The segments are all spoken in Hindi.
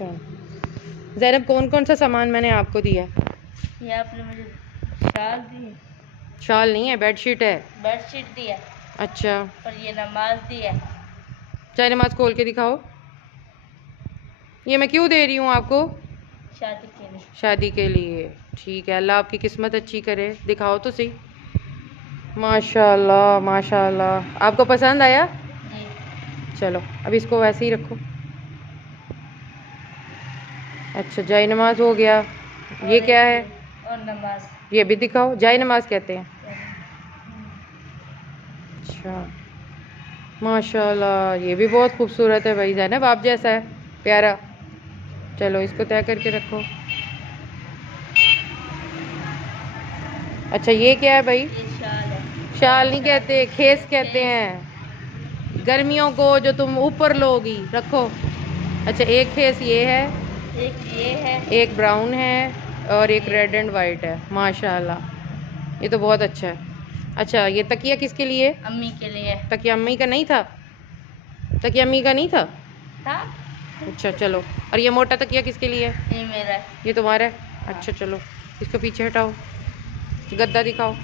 अच्छा ज़ैनब, कौन कौन सा सामान मैंने आपको दिया? ये आपने मुझे शाल दी। शाल नहीं है, बेडशीट है। बेडशीट दी है। अच्छा, और ये नमाज दी है। चाहे नमाज खोल के दिखाओ। ये मैं क्यों दे रही हूँ आपको? शादी के लिए। शादी के लिए। ठीक है, अल्लाह आपकी किस्मत अच्छी करे। दिखाओ तो सही। माशाल्लाह माशाल्लाह, आपको पसंद आया? जी। चलो अब इसको वैसे ही रखो। अच्छा, जाय नमाज हो गया। ये क्या है? और नमाज। ये भी दिखाओ, जाय नमाज कहते हैं। अच्छा माशाल्लाह, ये भी बहुत खूबसूरत है भाई। ज़ैनब आप जैसा है, प्यारा। चलो इसको तय करके रखो। अच्छा ये क्या है भाई? ये शाल है। शाल नहीं कहते, खेस कहते हैं। गर्मियों को जो तुम ऊपर लोगी रखो। अच्छा, एक खेस ये है, एक ये है, एक ब्राउन है और एक रेड एंड वाइट है। माशाल्लाह, ये तो बहुत अच्छा है। अच्छा, ये तकिया किसके लिए? अम्मी के लिए। तकिया अम्मी का नहीं था? तकिया अम्मी का नहीं था? था। अच्छा चलो, और ये मोटा तकिया किसके लिए? ये मेरा है। ये तुम्हारा है? अच्छा चलो, इसको पीछे हटाओ। गद्दा दिखाओ,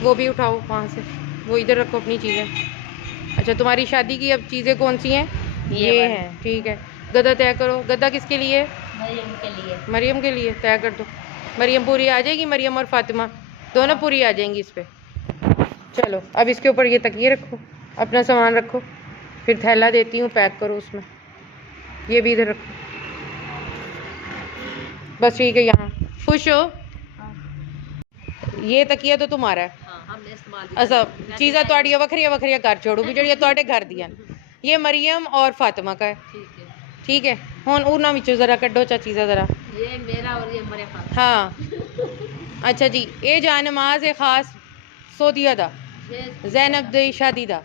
वो भी उठाओ वहाँ से, वो इधर रखो अपनी चीज़ें। अच्छा, तुम्हारी शादी की अब चीज़ें कौन सी हैं? ये हैं, ठीक है। गद्दा तय करो। गद्दा किसके लिए? मरियम के लिए। मरियम के लिए, तय कर दो। मरियम पूरी आ जाएगी, मरियम और फातिमा दोनों पूरी आ जाएंगी इस पे। चलो अब इसके ऊपर ये तकिए रखो, अपना सामान रखो, फिर थैला देती हूँ, पैक करो उसमें। ये भी इधर रखो, बस ठीक है। यहाँ खुश हो? ये तकिया तो तुम्हारा है। अच्छा, चीज़ा ਤੁਹਾਡੀਆਂ ਵੱਖਰੀਆਂ ਵੱਖਰੀਆਂ कर छोड़ू भी ਜਿਹੜੀਆਂ ਤੁਹਾਡੇ घर ਦੀਆਂ। ये मरियम और फातिमा का है। ठीक है, हुन उन्हां विचों जरा कड्डो चा चीज़ा जरा। ये मेरा और ये मरियम। हाँ अच्छा जी, ये जा नमाज है खास सोदिया दा, ज़ैनब दी शादी दा।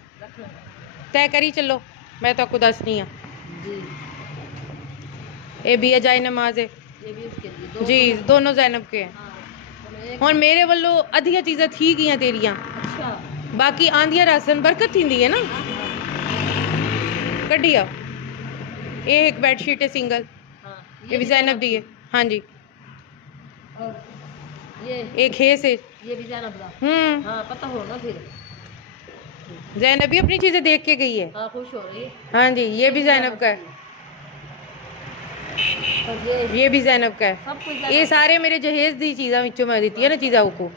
तय करी चलो, मैं तो आपको दसनी हाँ। ये भी है जाए नमाज है जी, दोनों ज़ैनब के हैं। और मेरे वालों अद्धियां चीज़ां थी गई तेरियां। अच्छा। बाकी आंदियां रासन बरकत थी है ना। कड्डिया ये एक बेडशीट है सिंगल। हाँ, ये भी ज़ैनब दी है। हाँ जी। और ये एक खेस है, ये भी ज़ैनब दा। हाँ, पता हो ना फिर। ज़ैनब भी अपनी चीज़ें देख के गई है। हाँ, खुश हो रही है। हाँ जी, ये भी ज़ैनब का है। ये भी ज़ैनब का है। ये सारे मेरे जहेज दी चीज़ां विचों मैं दी है ना चीज़ां को।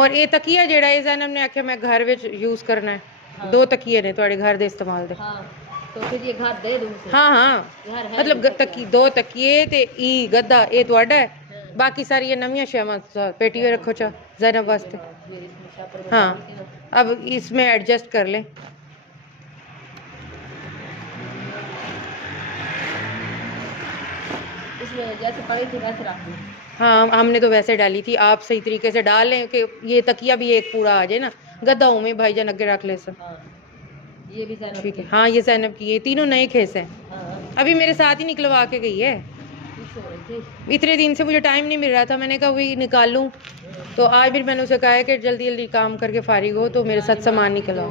और ये तकिया जेड़ा ये ज़ैनब ने आख्या मैं घर विच यूज़ करना है। हाँ। 2 तकिए ने तुहाडे घर दे इस्तेमाल दे। हाँ, तो फिर ये घर दे दूं। हाँ हाँ, मतलब तकी 2 तकिए ते ई गद्दा ये तुहाडा है। हाँ। बाकी सारी ये नवियां शेवां पेटी में रखो चा ज़ैनब वास्ते। हाँ, अब इसमें एडजस्ट कर लें। जैसे पड़ी थी वैसे रख दी। हाँ, हमने तो वैसे डाली थी, आप सही तरीके से डाल लें कि ये तकिया भी एक पूरा आ जाए ना। गद्दाओं में भाईजान आगे रख ले सर। हाँ, ये भी ज़ैनब ठीक है। हाँ, ये ज़ैनब की, ये तीनों नए खेस हैं। हाँ। अभी मेरे साथ ही निकलवा के गई है। इतने दिन से मुझे टाइम नहीं मिल रहा था, मैंने कहा वही निकाल लूँ। तो आज भी मैंने उसे कहा है कि जल्दी जल्दी काम करके फारिग हो तो मेरे साथ सामान निकलवाओ।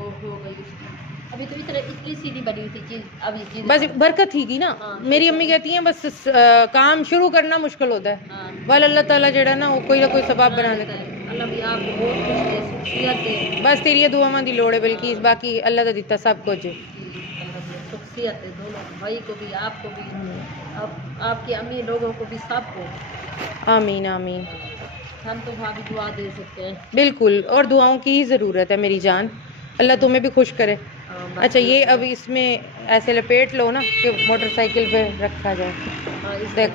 अभी तो इतनी सीधी बनी हुई थी चीज, अभी बस बरकत थी ना। हाँ, मेरी अम्मी कहती हैं बस काम शुरू करना मुश्किल होता है। हाँ। वाल अल्लाह ताला जेड़ा ना वो कोई ना कोई सबब बना लेता है। अल्लाह भी आपको बहुत कुछ दे, शख्सियत दे। बस तेरी दुआवां दी लोड़ है, बल्कि बाकी अल्लाह दा दिता सब कुछ है। शख्सियत है दोनों भाई को भी, आपको भी, आपकी अम्मी लोगों को भी, सबको। आमीन आमीन। हम तो भाभी दुआ दे सकते हैं। बिल्कुल, और दुआओं की ही ज़रूरत है मेरी जान। अल्लाह तुम्हें भी खुश करे। अच्छा, ये अब इसमें ऐसे लपेट लो ना कि मोटरसाइकिल पे रखा जाए। देख,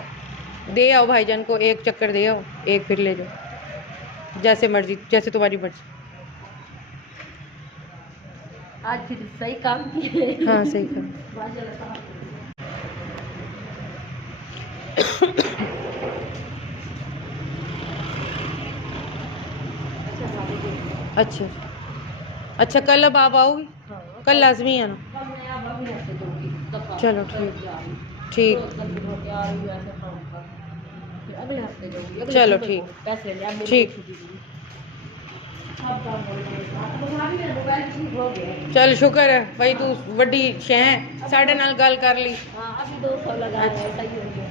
दे आओ भाईजान को, एक चक्कर दे आओ, एक फिर ले जाओ, जैसे मर्जी, जैसे तुम्हारी मर्जी। आज फिर सही काम किए। हाँ, सही काम। अच्छा अच्छा, कल अब आप आओगी? हाँ, कल लाजमी है ना। चलो ठीक ठीक, चलो ठीक ठीक। चल शुक्र है भाई तू वड्डी शह साढ़े नाल गल कर ली। हाँ अभी 200 लगा है, सही हो गया।